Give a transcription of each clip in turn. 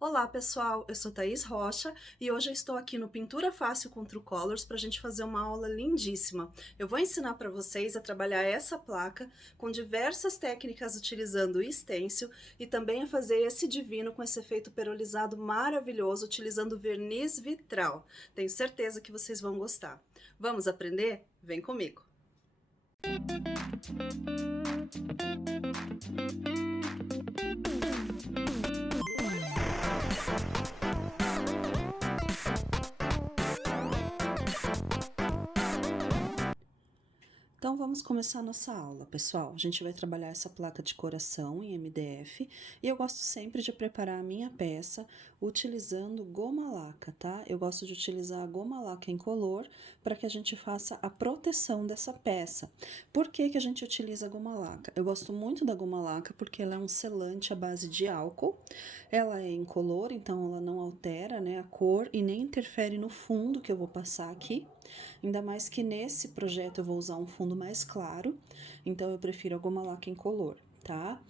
Olá pessoal, eu sou Thaís Rocha e hoje eu estou aqui no Pintura Fácil com True Colors para a gente fazer uma aula lindíssima. Eu vou ensinar para vocês a trabalhar essa placa com diversas técnicas utilizando o stencil e também a fazer esse divino com esse efeito perolizado maravilhoso utilizando verniz vitral. Tenho certeza que vocês vão gostar. Vamos aprender? Vem comigo! Então vamos começar a nossa aula, pessoal. A gente vai trabalhar essa placa de coração em MDF e eu gosto sempre de preparar a minha peça utilizando goma laca, tá? Eu gosto de utilizar a goma laca incolor para que a gente faça a proteção dessa peça. Por que que a gente utiliza a goma laca? Eu gosto muito da goma laca porque ela é um selante à base de álcool, ela é incolor, então ela não altera, né, a cor e nem interfere no fundo que eu vou passar aqui. Ainda mais que nesse projeto eu vou usar um fundo mais claro, então eu prefiro a goma laca incolor, tá?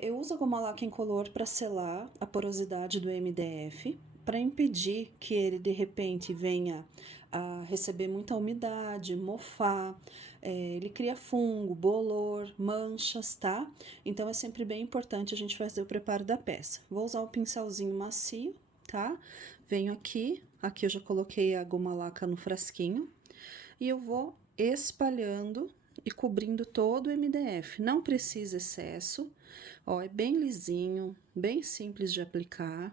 Eu uso a goma laca incolor para selar a porosidade do MDF, para impedir que ele de repente venha a receber muita umidade, mofar, ele cria fungo, bolor, manchas, tá? Então é sempre bem importante a gente fazer o preparo da peça. Vou usar o pincelzinho macio, tá? Venho aqui eu já coloquei a goma laca no frasquinho e eu vou espalhando e cobrindo todo o MDF. Não precisa excesso, ó, é bem lisinho, bem simples de aplicar.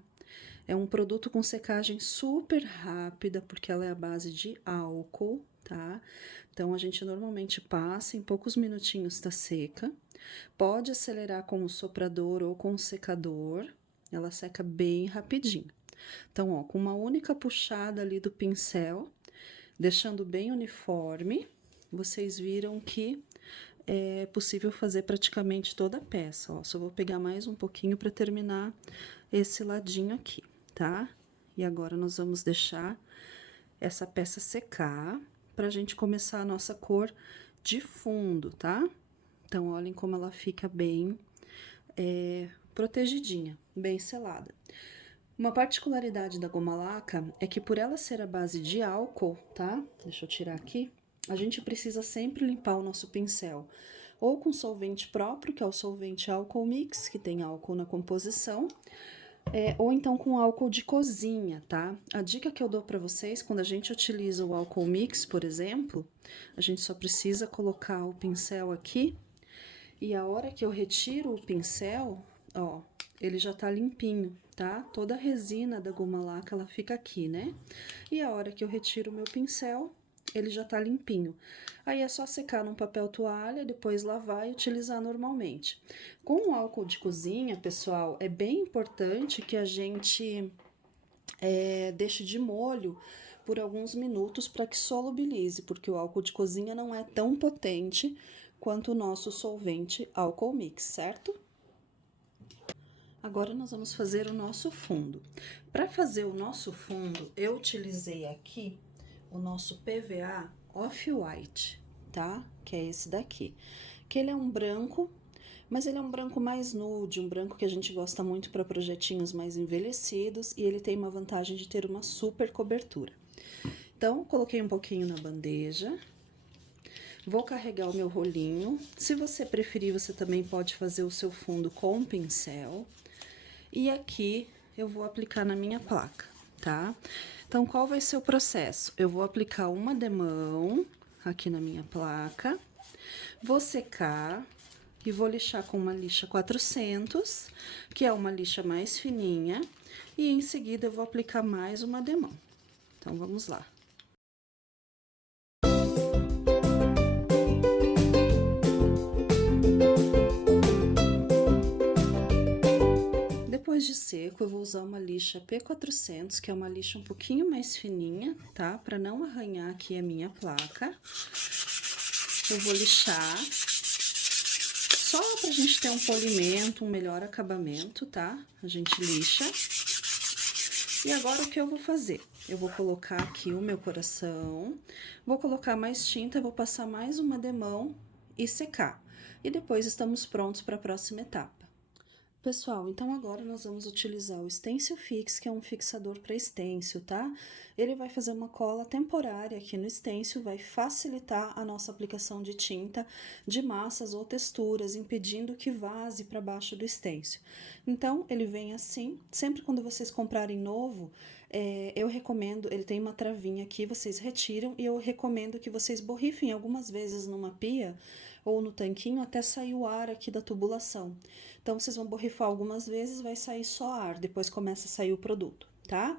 É um produto com secagem super rápida, porque ela é à base de álcool, tá? Então, a gente normalmente passa, em poucos minutinhos tá seca. Pode acelerar com o soprador ou com o secador, ela seca bem rapidinho. Então, ó, com uma única puxada ali do pincel, deixando bem uniforme, vocês viram que é possível fazer praticamente toda a peça, ó. Só vou pegar mais um pouquinho para terminar esse ladinho aqui, tá? E agora nós vamos deixar essa peça secar pra gente começar a nossa cor de fundo, tá? Então, olhem como ela fica bem protegidinha, bem selada. Uma particularidade da goma laca é que por ela ser a base de álcool, tá? Deixa eu tirar aqui. A gente precisa sempre limpar o nosso pincel ou com solvente próprio, que é o solvente álcool mix, que tem álcool na composição, ou então com álcool de cozinha, tá? A dica que eu dou para vocês, quando a gente utiliza o álcool mix, por exemplo, a gente só precisa colocar o pincel aqui e a hora que eu retiro o pincel, ó, ele já tá limpinho, tá? Toda a resina da goma laca, ela fica aqui, né? E a hora que eu retiro o meu pincel, ele já tá limpinho. Aí é só secar num papel toalha, depois lavar e utilizar normalmente. Com o álcool de cozinha, pessoal, é bem importante que a gente deixe de molho por alguns minutos para que solubilize, porque o álcool de cozinha não é tão potente quanto o nosso solvente álcool mix, certo? Agora nós vamos fazer o nosso fundo. Para fazer o nosso fundo, eu utilizei aqui o nosso PVA Off-White, tá? Que é esse daqui. Que ele é um branco, mas ele é um branco mais nude, um branco que a gente gosta muito para projetinhos mais envelhecidos e ele tem uma vantagem de ter uma super cobertura. Então, coloquei um pouquinho na bandeja. Vou carregar o meu rolinho. Se você preferir, você também pode fazer o seu fundo com um pincel. E aqui eu vou aplicar na minha placa, tá? Então, qual vai ser o processo? Eu vou aplicar uma demão aqui na minha placa, vou secar e vou lixar com uma lixa 400, que é uma lixa mais fininha, e em seguida eu vou aplicar mais uma demão. Então, vamos lá. Depois de seco, eu vou usar uma lixa P400, que é uma lixa um pouquinho mais fininha, tá? Para não arranhar aqui a minha placa. Eu vou lixar, só pra gente ter um polimento, um melhor acabamento, tá? A gente lixa. E agora o que eu vou fazer? Eu vou colocar aqui o meu coração, vou colocar mais tinta, vou passar mais uma demão e secar. E depois estamos prontos para a próxima etapa. Pessoal, então agora nós vamos utilizar o Stencil Fix, que é um fixador para stencil, tá? Ele vai fazer uma cola temporária aqui no stencil, vai facilitar a nossa aplicação de tinta, de massas ou texturas, impedindo que vaze para baixo do stencil. Então, ele vem assim, sempre quando vocês comprarem novo, eu recomendo, ele tem uma travinha aqui, vocês retiram, e eu recomendo que vocês borrifem algumas vezes numa pia ou no tanquinho até sair o ar aqui da tubulação. Então, vocês vão borrifar algumas vezes, vai sair só ar, depois começa a sair o produto, tá?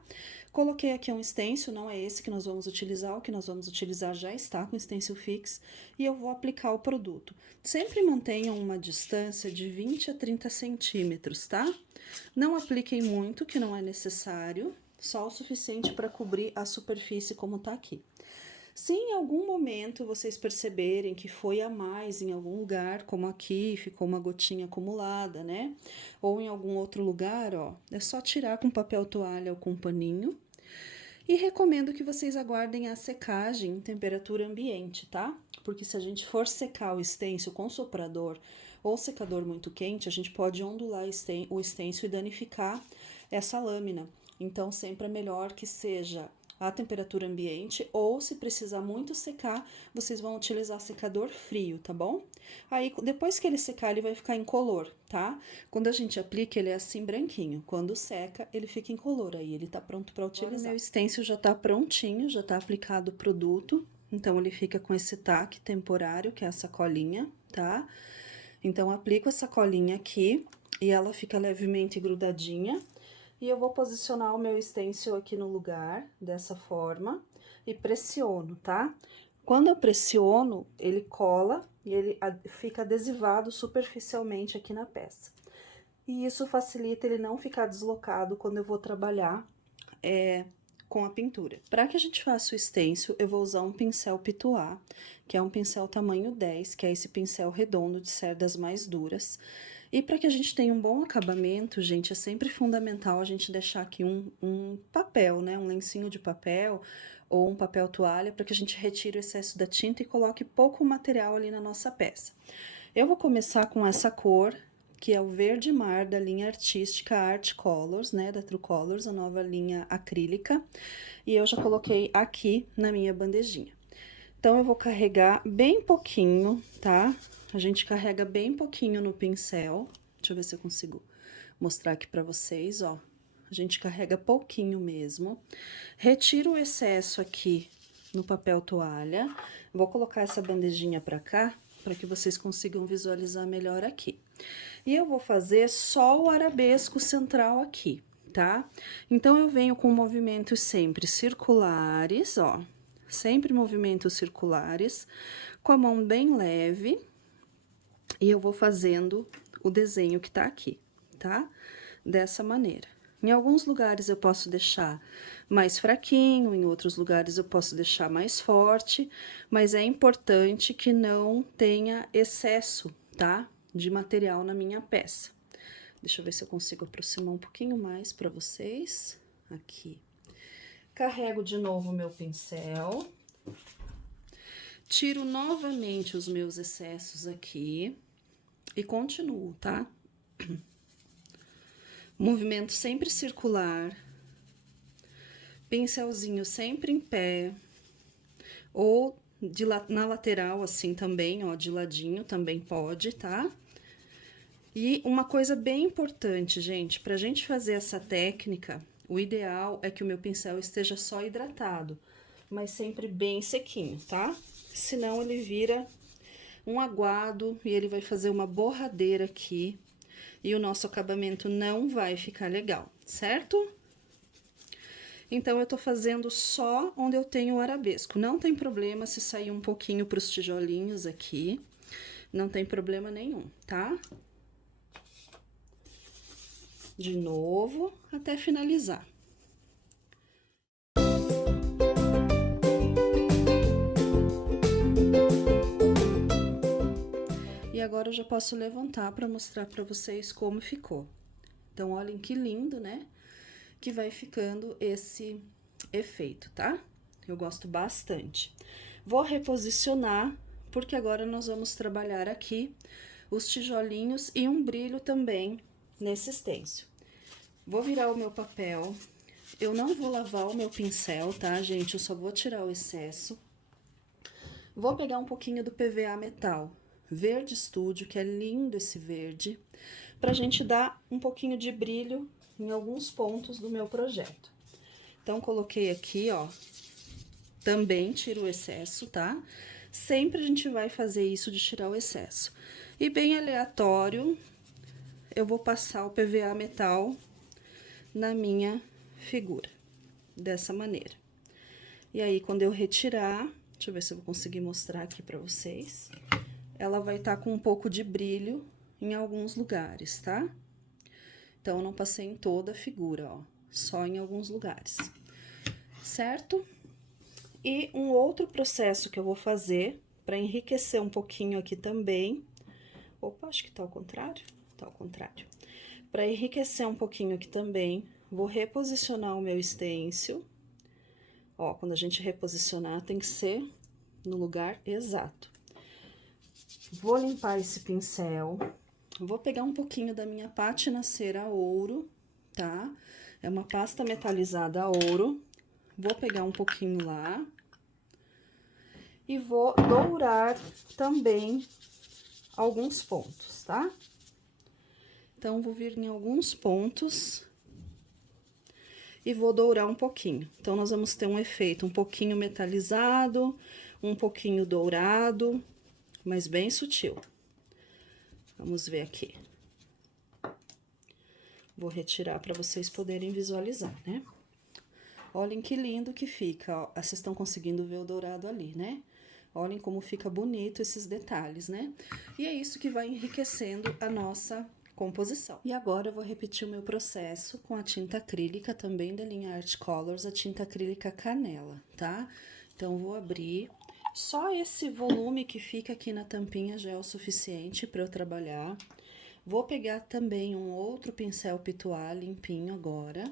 Coloquei aqui um stencil, não é esse que nós vamos utilizar, o que nós vamos utilizar já está com stencil fix, e eu vou aplicar o produto. Sempre mantenham uma distância de 20 a 30 centímetros, tá? Não apliquem muito, que não é necessário, só o suficiente para cobrir a superfície como tá aqui. Se em algum momento vocês perceberem que foi a mais em algum lugar, como aqui, ficou uma gotinha acumulada, né? Ou em algum outro lugar, ó, é só tirar com papel toalha ou com paninho. E recomendo que vocês aguardem a secagem em temperatura ambiente, tá? Porque se a gente for secar o stencil com soprador ou secador muito quente, a gente pode ondular o stencil e danificar essa lâmina. Então, sempre é melhor que seja a temperatura ambiente, ou se precisar muito secar, vocês vão utilizar secador frio, tá bom? Aí, depois que ele secar, ele vai ficar incolor, tá? Quando a gente aplica, ele é assim branquinho. Quando seca, ele fica incolor, aí ele tá pronto para utilizar. Agora, meu stencil já tá prontinho, já tá aplicado o produto, então ele fica com esse taque temporário, que é essa colinha, tá? Então, aplico essa colinha aqui, e ela fica levemente grudadinha. E eu vou posicionar o meu stencil aqui no lugar, dessa forma, e pressiono, tá? Quando eu pressiono, ele cola e ele fica adesivado superficialmente aqui na peça. E isso facilita ele não ficar deslocado quando eu vou trabalhar com a pintura. Para que a gente faça o stencil, eu vou usar um pincel Pituá, que é um pincel tamanho 10, que é esse pincel redondo de cerdas mais duras. E para que a gente tenha um bom acabamento, gente, é sempre fundamental a gente deixar aqui um papel, né? Um lencinho de papel ou um papel toalha, para que a gente retire o excesso da tinta e coloque pouco material ali na nossa peça. Eu vou começar com essa cor, que é o verde mar da linha artística Art Colors, né? Da True Colors, a nova linha acrílica. E eu já coloquei aqui na minha bandejinha. Então, eu vou carregar bem pouquinho, tá? A gente carrega bem pouquinho no pincel. Deixa eu ver se eu consigo mostrar aqui pra vocês, ó. A gente carrega pouquinho mesmo. Retiro o excesso aqui no papel toalha. Vou colocar essa bandejinha pra cá, para que vocês consigam visualizar melhor aqui. E eu vou fazer só o arabesco central aqui, tá? Então, eu venho com movimentos sempre circulares, ó. Sempre movimentos circulares, com a mão bem leve, e eu vou fazendo o desenho que tá aqui, tá? Dessa maneira. Em alguns lugares eu posso deixar mais fraquinho, em outros lugares eu posso deixar mais forte, mas é importante que não tenha excesso, tá? De material na minha peça. Deixa eu ver se eu consigo aproximar um pouquinho mais para vocês. Aqui. Carrego de novo o meu pincel, tiro novamente os meus excessos aqui e continuo, tá? Movimento sempre circular, pincelzinho sempre em pé, ou na lateral assim também, ó, de ladinho também pode, tá? E uma coisa bem importante, gente, pra gente fazer essa técnica, o ideal é que o meu pincel esteja só hidratado, mas sempre bem sequinho, tá? Senão ele vira um aguado e ele vai fazer uma borradeira aqui e o nosso acabamento não vai ficar legal, certo? Então, eu tô fazendo só onde eu tenho o arabesco. Não tem problema se sair um pouquinho pros tijolinhos aqui, não tem problema nenhum, tá? De novo, até finalizar. E agora eu já posso levantar para mostrar para vocês como ficou. Então, olhem que lindo, né? Que vai ficando esse efeito, tá? Eu gosto bastante. Vou reposicionar, porque agora nós vamos trabalhar aqui os tijolinhos e um brilho também nesse stencil. Vou virar o meu papel. Eu não vou lavar o meu pincel, tá, gente? Eu só vou tirar o excesso. Vou pegar um pouquinho do PVA Metal Verde Estúdio, que é lindo esse verde, pra gente dar um pouquinho de brilho em alguns pontos do meu projeto. Então, coloquei aqui, ó, também tiro o excesso, tá? Sempre a gente vai fazer isso de tirar o excesso. E bem aleatório, eu vou passar o PVA Metal na minha figura, dessa maneira. E aí, quando eu retirar, deixa eu ver se eu vou conseguir mostrar aqui pra vocês, ela vai estar com um pouco de brilho em alguns lugares, tá? Então, eu não passei em toda a figura, ó, só em alguns lugares, certo? E um outro processo que eu vou fazer para enriquecer um pouquinho aqui também. Opa, acho que tá ao contrário. Tá ao contrário. Para enriquecer um pouquinho aqui também, vou reposicionar o meu stencil. Ó, quando a gente reposicionar, tem que ser no lugar exato. Vou limpar esse pincel. Vou pegar um pouquinho da minha pátina cera ouro, tá? É uma pasta metalizada a ouro. Vou pegar um pouquinho lá. E vou dourar também alguns pontos, tá? Então, vou vir em alguns pontos e vou dourar um pouquinho. Então, nós vamos ter um efeito um pouquinho metalizado, um pouquinho dourado, mas bem sutil. Vamos ver aqui. Vou retirar para vocês poderem visualizar, né? Olhem que lindo que fica, ó. Vocês estão conseguindo ver o dourado ali, né? Olhem como fica bonito esses detalhes, né? E é isso que vai enriquecendo a nossa composição. E agora eu vou repetir o meu processo com a tinta acrílica, também da linha Art Colors, a tinta acrílica canela, tá? Então, vou abrir. Só esse volume que fica aqui na tampinha já é o suficiente para eu trabalhar. Vou pegar também um outro pincel pituá limpinho agora.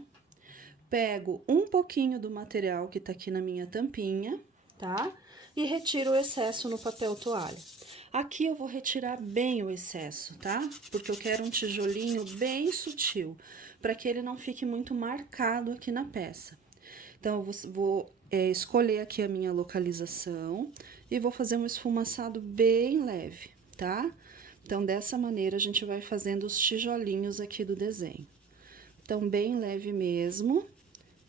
Pego um pouquinho do material que tá aqui na minha tampinha, tá? E retiro o excesso no papel toalha. Aqui eu vou retirar bem o excesso, tá? Porque eu quero um tijolinho bem sutil, para que ele não fique muito marcado aqui na peça. Então, eu vou escolher aqui a minha localização e vou fazer um esfumaçado bem leve, tá? Então, dessa maneira, a gente vai fazendo os tijolinhos aqui do desenho. Então, bem leve mesmo,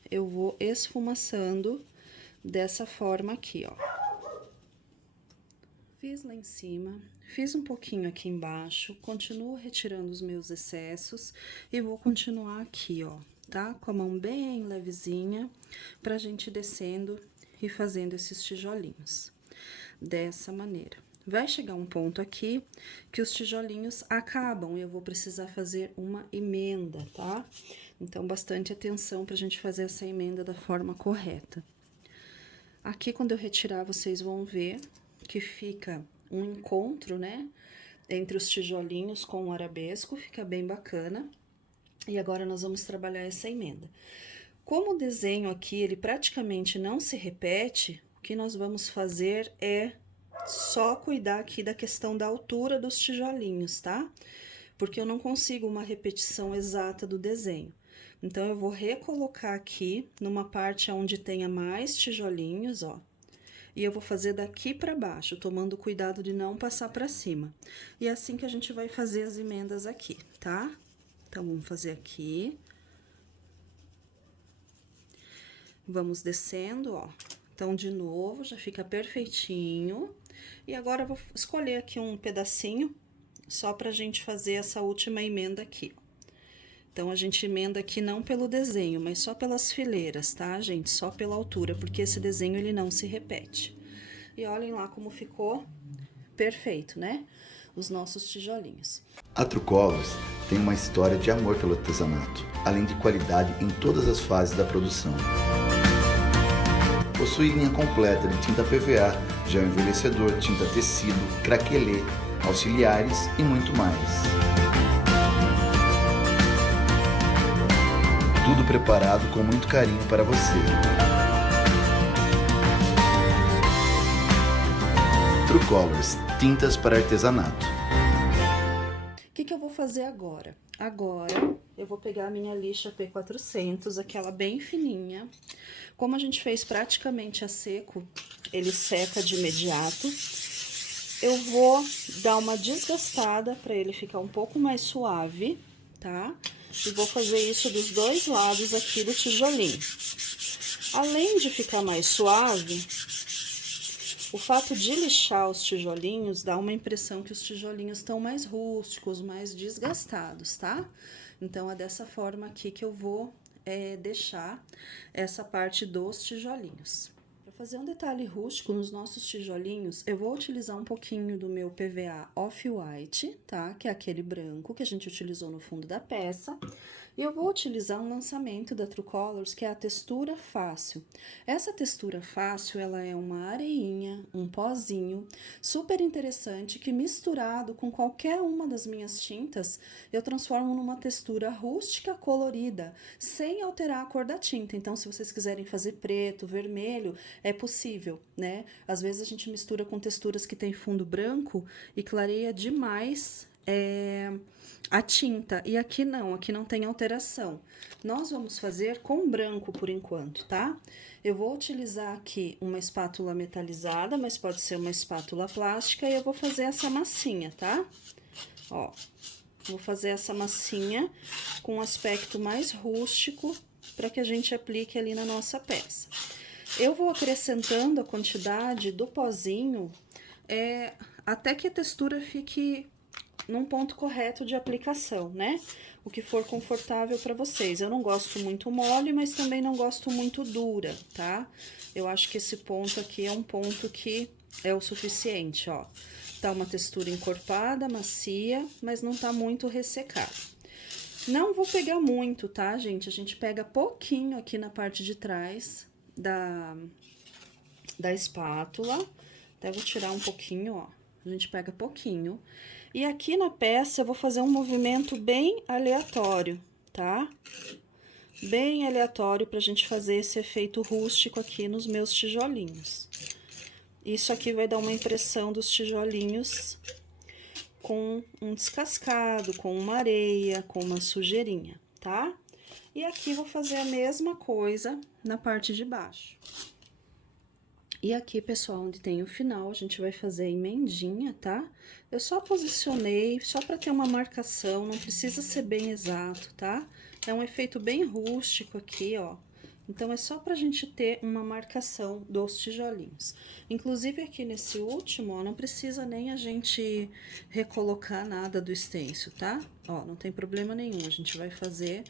eu vou esfumaçando dessa forma aqui, ó. Fiz lá em cima, fiz um pouquinho aqui embaixo, continuo retirando os meus excessos e vou continuar aqui, ó, tá? Com a mão bem levezinha, pra gente ir descendo e fazendo esses tijolinhos. Dessa maneira. Vai chegar um ponto aqui que os tijolinhos acabam e eu vou precisar fazer uma emenda, tá? Então, bastante atenção pra gente fazer essa emenda da forma correta. Aqui, quando eu retirar, vocês vão ver que fica um encontro, né, entre os tijolinhos com o arabesco, fica bem bacana. E agora, nós vamos trabalhar essa emenda. Como o desenho aqui, ele praticamente não se repete, o que nós vamos fazer é só cuidar aqui da questão da altura dos tijolinhos, tá? Porque eu não consigo uma repetição exata do desenho. Então, eu vou recolocar aqui numa parte onde tenha mais tijolinhos, ó. E eu vou fazer daqui pra baixo, tomando cuidado de não passar pra cima. E é assim que a gente vai fazer as emendas aqui, tá? Então, vamos fazer aqui. Vamos descendo, ó. Então, de novo, já fica perfeitinho. E agora, eu vou escolher aqui um pedacinho, só pra gente fazer essa última emenda aqui, ó. Então, a gente emenda aqui não pelo desenho, mas só pelas fileiras, tá, gente? Só pela altura, porque esse desenho, ele não se repete. E olhem lá como ficou perfeito, né? Os nossos tijolinhos. A Trucolors tem uma história de amor pelo artesanato, além de qualidade em todas as fases da produção. Possui linha completa de tinta PVA, gel envelhecedor, tinta tecido, craquelê, auxiliares e muito mais. Tudo preparado com muito carinho para você. Trucolors, tintas para artesanato. O que eu vou fazer agora? Agora, eu vou pegar a minha lixa P400, aquela bem fininha. Como a gente fez praticamente a seco, ele seca de imediato. Eu vou dar uma desgastada para ele ficar um pouco mais suave, tá? E vou fazer isso dos dois lados aqui do tijolinho. Além de ficar mais suave, o fato de lixar os tijolinhos dá uma impressão que os tijolinhos estão mais rústicos, mais desgastados, tá? Então, é dessa forma aqui que eu vou deixar essa parte dos tijolinhos. Para fazer um detalhe rústico nos nossos tijolinhos, eu vou utilizar um pouquinho do meu PVA Off-White, tá? Que é aquele branco que a gente utilizou no fundo da peça. E eu vou utilizar um lançamento da True Colors, que é a textura fácil. Essa textura fácil, ela é uma areinha, um pozinho, super interessante, que misturado com qualquer uma das minhas tintas, eu transformo numa textura rústica colorida, sem alterar a cor da tinta. Então, se vocês quiserem fazer preto, vermelho, é possível, né? Às vezes a gente mistura com texturas que tem fundo branco e clareia demais a tinta, e aqui não tem alteração. Nós vamos fazer com branco por enquanto, tá? Eu vou utilizar aqui uma espátula metalizada, mas pode ser uma espátula plástica, e eu vou fazer essa massinha, tá? Ó, vou fazer essa massinha com um aspecto mais rústico, para que a gente aplique ali na nossa peça. Eu vou acrescentando a quantidade do pozinho, até que a textura fique num ponto correto de aplicação, né? O que for confortável para vocês. Eu não gosto muito mole, mas também não gosto muito dura, tá? Eu acho que esse ponto aqui é um ponto que é o suficiente, ó. Tá uma textura encorpada, macia, mas não tá muito ressecada. Não vou pegar muito, tá, gente? A gente pega pouquinho aqui na parte de trás da espátula. Até vou tirar um pouquinho, ó. A gente pega pouquinho. E aqui na peça eu vou fazer um movimento bem aleatório, tá? Bem aleatório pra gente fazer esse efeito rústico aqui nos meus tijolinhos. Isso aqui vai dar uma impressão dos tijolinhos com um descascado, com uma areia, com uma sujeirinha, tá? E aqui vou fazer a mesma coisa na parte de baixo. E aqui, pessoal, onde tem o final, a gente vai fazer a emendinha, tá? Eu só posicionei, só pra ter uma marcação, não precisa ser bem exato, tá? É um efeito bem rústico aqui, ó. Então, é só pra gente ter uma marcação dos tijolinhos. Inclusive, aqui nesse último, ó, não precisa nem a gente recolocar nada do stencil, tá? Ó, não tem problema nenhum, a gente vai fazer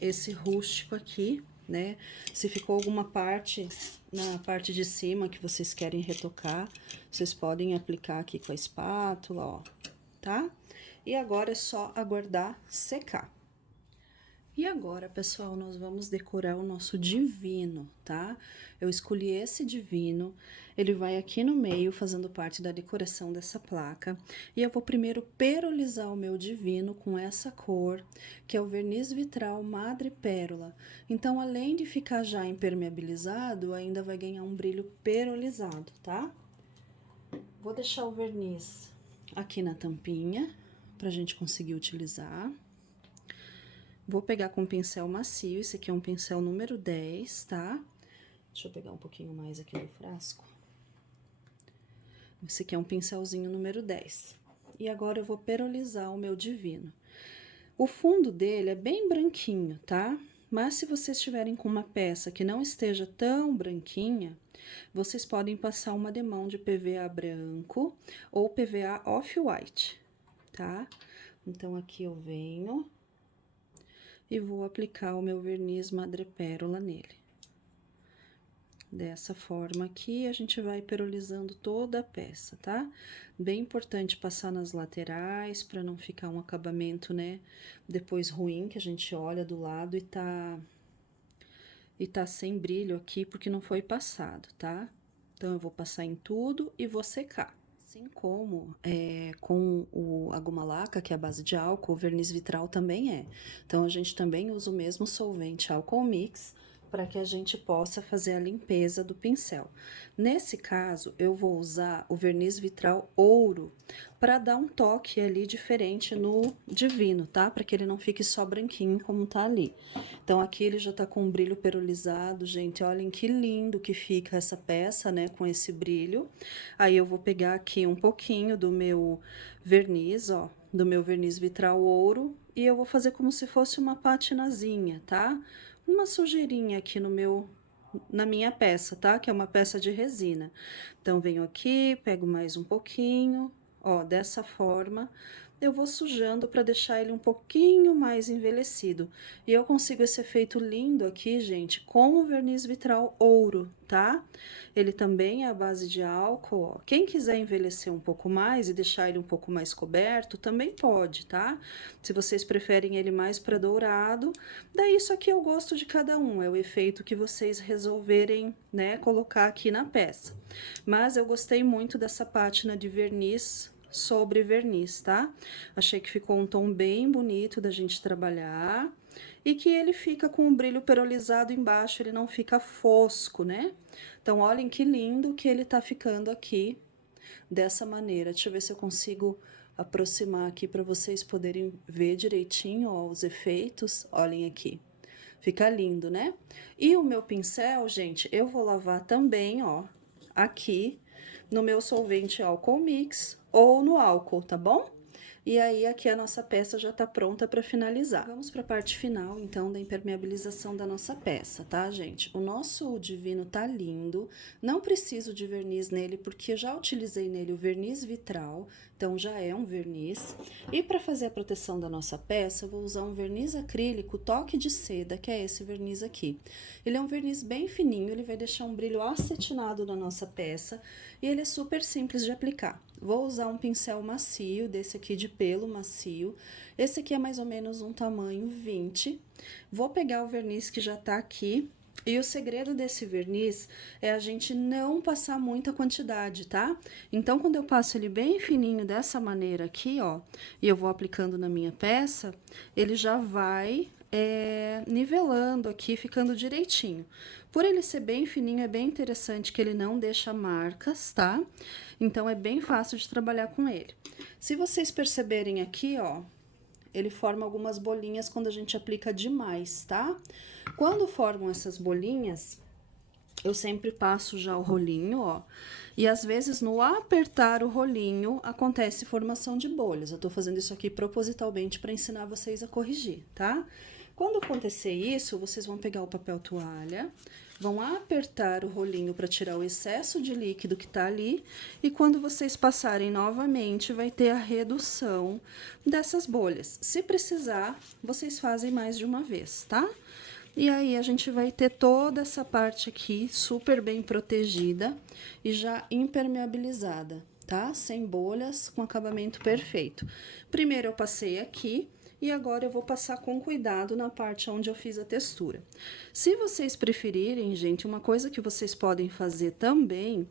esse rústico aqui, né? Se ficou alguma parte na parte de cima que vocês querem retocar, vocês podem aplicar aqui com a espátula, ó, tá? E agora é só aguardar secar. E agora, pessoal, nós vamos decorar o nosso divino, tá? Eu escolhi esse divino, ele vai aqui no meio, fazendo parte da decoração dessa placa. E eu vou primeiro perolizar o meu divino com essa cor, que é o verniz vitral Madre Pérola. Então, além de ficar já impermeabilizado, ainda vai ganhar um brilho perolizado, tá? Vou deixar o verniz aqui na tampinha, pra gente conseguir utilizar. Vou pegar com um pincel macio, esse aqui é um pincel número 10, tá? Deixa eu pegar um pouquinho mais aqui do frasco. Esse aqui é um pincelzinho número 10. E agora eu vou perolizar o meu divino. O fundo dele é bem branquinho, tá? Mas se vocês estiverem com uma peça que não esteja tão branquinha, vocês podem passar uma demão de PVA branco ou PVA Off-White, tá? Então, aqui eu venho e vou aplicar o meu verniz madrepérola nele. Dessa forma aqui, a gente vai perolizando toda a peça, tá? Bem importante passar nas laterais, para não ficar um acabamento, né, depois ruim, que a gente olha do lado e tá sem brilho aqui, porque não foi passado, tá? Então, eu vou passar em tudo e vou secar. Assim como com a goma laca, que é a base de álcool, o verniz vitral também é. Então, a gente também usa o mesmo solvente álcool mix para que a gente possa fazer a limpeza do pincel. Nesse caso, eu vou usar o verniz vitral ouro para dar um toque ali diferente no divino, tá? Para que ele não fique só branquinho como tá ali. Então, aqui ele já tá com um brilho perolizado, gente. Olhem que lindo que fica essa peça, né? Com esse brilho. Aí, eu vou pegar aqui um pouquinho do meu verniz, ó, do meu verniz vitral ouro, e eu vou fazer como se fosse uma patinazinha, tá? Uma sujeirinha aqui na minha peça, tá? Que é uma peça de resina. Então, venho aqui, pego mais um pouquinho, ó, dessa forma. Eu vou sujando para deixar ele um pouquinho mais envelhecido. E eu consigo esse efeito lindo aqui, gente, com o verniz vitral ouro, tá? Ele também é à base de álcool, ó. Quem quiser envelhecer um pouco mais e deixar ele um pouco mais coberto, também pode, tá? Se vocês preferem ele mais para dourado, daí isso aqui é o gosto de cada um, é o efeito que vocês resolverem, né, colocar aqui na peça. Mas eu gostei muito dessa pátina de verniz sobre verniz, tá? Achei que ficou um tom bem bonito da gente trabalhar e que ele fica com o brilho perolizado embaixo, ele não fica fosco, né? Então, olhem que lindo que ele tá ficando aqui dessa maneira. Deixa eu ver se eu consigo aproximar aqui para vocês poderem ver direitinho, ó, os efeitos. Olhem aqui. Fica lindo, né? E o meu pincel, gente, eu vou lavar também, ó, aqui no meu solvente álcool mix ou no álcool, tá bom? E aí, aqui a nossa peça já tá pronta para finalizar. Vamos para a parte final, então, da impermeabilização da nossa peça, tá, gente? O nosso divino tá lindo, não preciso de verniz nele, porque eu já utilizei nele o verniz vitral, então já é um verniz. E para fazer a proteção da nossa peça, eu vou usar um verniz acrílico toque de seda, que é esse verniz aqui. Ele é um verniz bem fininho, ele vai deixar um brilho acetinado na nossa peça, e ele é super simples de aplicar. Vou usar um pincel macio, desse aqui de pelo macio. Esse aqui é mais ou menos um tamanho 20. Vou pegar o verniz que já tá aqui. E o segredo desse verniz é a gente não passar muita quantidade, tá? Então, quando eu passo ele bem fininho dessa maneira aqui, ó, e eu vou aplicando na minha peça, ele já vai nivelando aqui, ficando direitinho. Por ele ser bem fininho, é bem interessante que ele não deixa marcas, tá? Então, é bem fácil de trabalhar com ele. Se vocês perceberem aqui, ó, ele forma algumas bolinhas quando a gente aplica demais, tá? Quando formam essas bolinhas, eu sempre passo já o rolinho, ó. E às vezes, no apertar o rolinho, acontece formação de bolhas. Eu tô fazendo isso aqui propositalmente para ensinar vocês a corrigir, tá? Quando acontecer isso, vocês vão pegar o papel toalha, vão apertar o rolinho para tirar o excesso de líquido que tá ali, e quando vocês passarem novamente, vai ter a redução dessas bolhas. Se precisar, vocês fazem mais de uma vez, tá? E aí, a gente vai ter toda essa parte aqui super bem protegida e já impermeabilizada, tá? Sem bolhas, com acabamento perfeito. Primeiro, eu passei aqui. E agora eu vou passar com cuidado na parte onde eu fiz a textura. Se vocês preferirem, gente, uma coisa que vocês podem fazer também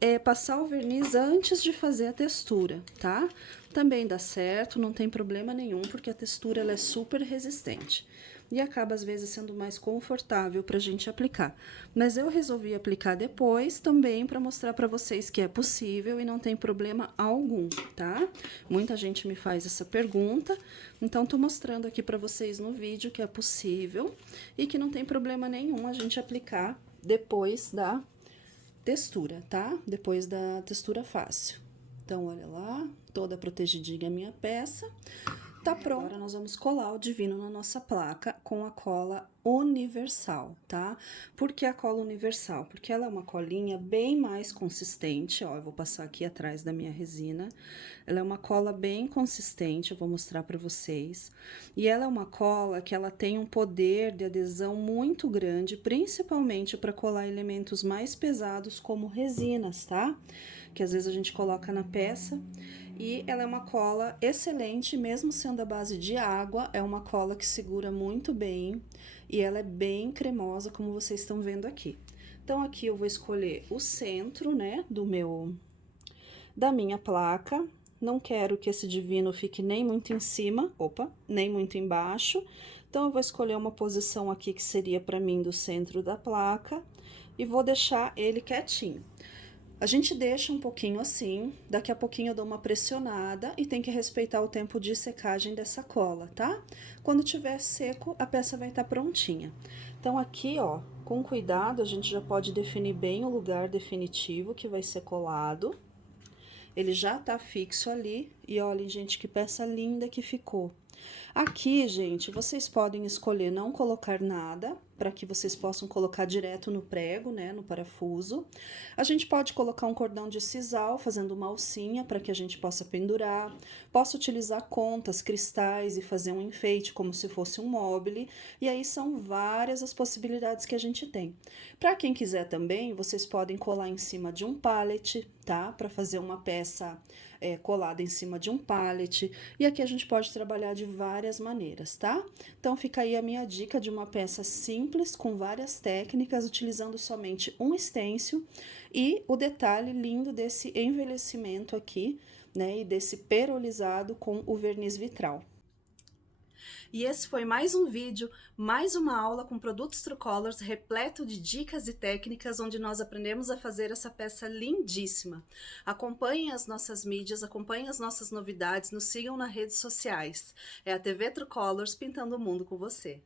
é passar o verniz antes de fazer a textura, tá? Também dá certo, não tem problema nenhum, porque a textura ela é super resistente. E acaba, às vezes, sendo mais confortável pra gente aplicar. Mas eu resolvi aplicar depois também para mostrar pra vocês que é possível e não tem problema algum, tá? Muita gente me faz essa pergunta, então tô mostrando aqui pra vocês no vídeo que é possível e que não tem problema nenhum a gente aplicar depois da textura, tá? Depois da textura fácil. Então, olha lá, toda protegidinha a minha peça. Tá pronto. Agora nós vamos colar o divino na nossa placa com a cola universal, tá? Por que a cola universal? Porque ela é uma colinha bem mais consistente, ó, eu vou passar aqui atrás da minha resina. Ela é uma cola bem consistente, eu vou mostrar pra vocês. E ela é uma cola que ela tem um poder de adesão muito grande, principalmente para colar elementos mais pesados como resinas, tá? Que às vezes a gente coloca na peça. E ela é uma cola excelente, mesmo sendo à base de água, é uma cola que segura muito bem e ela é bem cremosa, como vocês estão vendo aqui. Então, aqui eu vou escolher o centro, né, da minha placa. Não quero que esse divino fique nem muito em cima, nem muito embaixo. Então, eu vou escolher uma posição aqui que seria para mim do centro da placa e vou deixar ele quietinho. A gente deixa um pouquinho assim, daqui a pouquinho eu dou uma pressionada e tem que respeitar o tempo de secagem dessa cola, tá? Quando tiver seco, a peça vai estar prontinha. Então aqui, ó, com cuidado, a gente já pode definir bem o lugar definitivo que vai ser colado. Ele já tá fixo ali e olhem, gente, que peça linda que ficou. Aqui, gente, vocês podem escolher não colocar nada, para que vocês possam colocar direto no prego, né, no parafuso. A gente pode colocar um cordão de sisal, fazendo uma alcinha, para que a gente possa pendurar. Posso utilizar contas, cristais e fazer um enfeite, como se fosse um mobile. E aí são várias as possibilidades que a gente tem. Para quem quiser também, vocês podem colar em cima de um pallet, tá? Para fazer uma peça colada em cima de um pallet. E aqui a gente pode trabalhar de várias maneiras, tá? Então fica aí a minha dica de uma peça simples, com várias técnicas, utilizando somente um stencil e o detalhe lindo desse envelhecimento aqui, né? E desse perolizado com o verniz vitral. E esse foi mais um vídeo, mais uma aula com produtos Truecolors, repleto de dicas e técnicas, onde nós aprendemos a fazer essa peça lindíssima. Acompanhem as nossas mídias, acompanhem as nossas novidades, nos sigam nas redes sociais. É a TV Truecolors pintando o mundo com você.